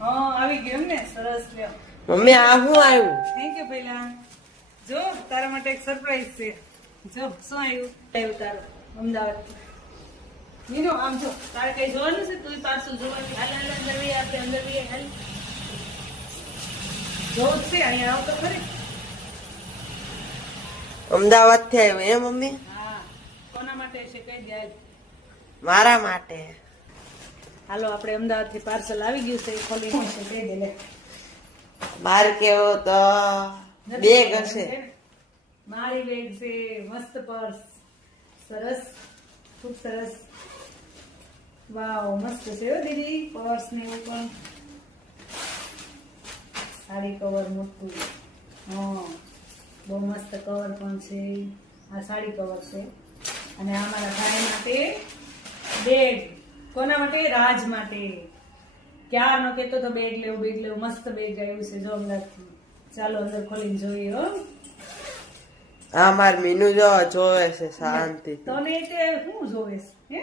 હા આવી ગયું એમ ને સરસ લ્યો મમ્મી આ શું આવ્યું? થેન્ક યુ પહેલા જો તારા માટે એક સરપ્રાઈઝ છે જો શું આવ્યું તારું અમદાવાદ મીનુ આમ જો તારે કઈ જોવાનું છે તું પાછું જોવાનું હાલ હાલ અંદર વી આપણે અંદર વી હાલ જોવું છે અહીંયા આવ તો ખરી અમદાવાદ થી આવ્યું એ મમ્મી? હા કોના માટે છે કઈ દે આજ મારા માટે. હાલો આપણે અમદાવાદ થી પાર્સલ આવી ગયું છે ખોલી છે કઈ દે લે બાર કેવો તો બેગ હશે. મારી બેગ છે મસ્ત પર્સ સરસ ખૂબ સરસ વાવ મસ્ત છે હો દીદી પર્સ ને એવું પણ સાડી કવર મોટું હા બહુ મસ્ત કવર પણ છે આ સાડી કવર છે અને આ મારા ભાઈ માટે બેગ કોના માટે રાજ માટે ક્યારનો કેતો તો બેગ લેવું મસ્ત બેગ આવ્યું છે જો અમદાવાદથી ચાલો અંદર ખોલીને જોઈએ હો હા માર મીનુ જો જોવે છે શાંતિ. તને તે શું જોવે છે હે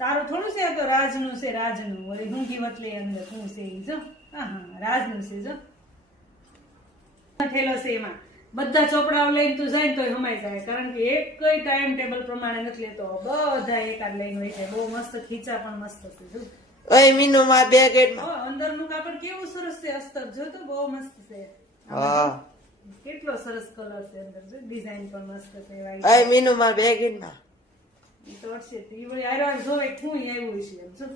તારું થોડું છે આ તો રાજનું છે રાજનું વળી હું વતલી અંદર શું છે ઈ જો હા રાજનું છે જો થેલો છે એમાં બધા ચોપડાઓ લઈને તું જાય તો હમાઈ જાય કારણ કે એક કઈ ટાઈમ ટેબલ પ્રમાણે નથી લેતો બધા એકાદ લઈને હોય છે બહુ મસ્ત ખીચા પણ મસ્ત છે જો ઓય મીનુ માં બેગ એટમાં. અંદરનું કાપડ કેવું સરસ છે અસ્તર જો તો બહુ મસ્ત છે હા કેટલો સરસ કલર છે અંદર જો ડિઝાઇન પણ મસ્ત છે ઓય મીનુ માં બેગ એટમાં. ઈ તો છે ઈ વળી આયરો જોવે શું આવ્યું છે એમ જો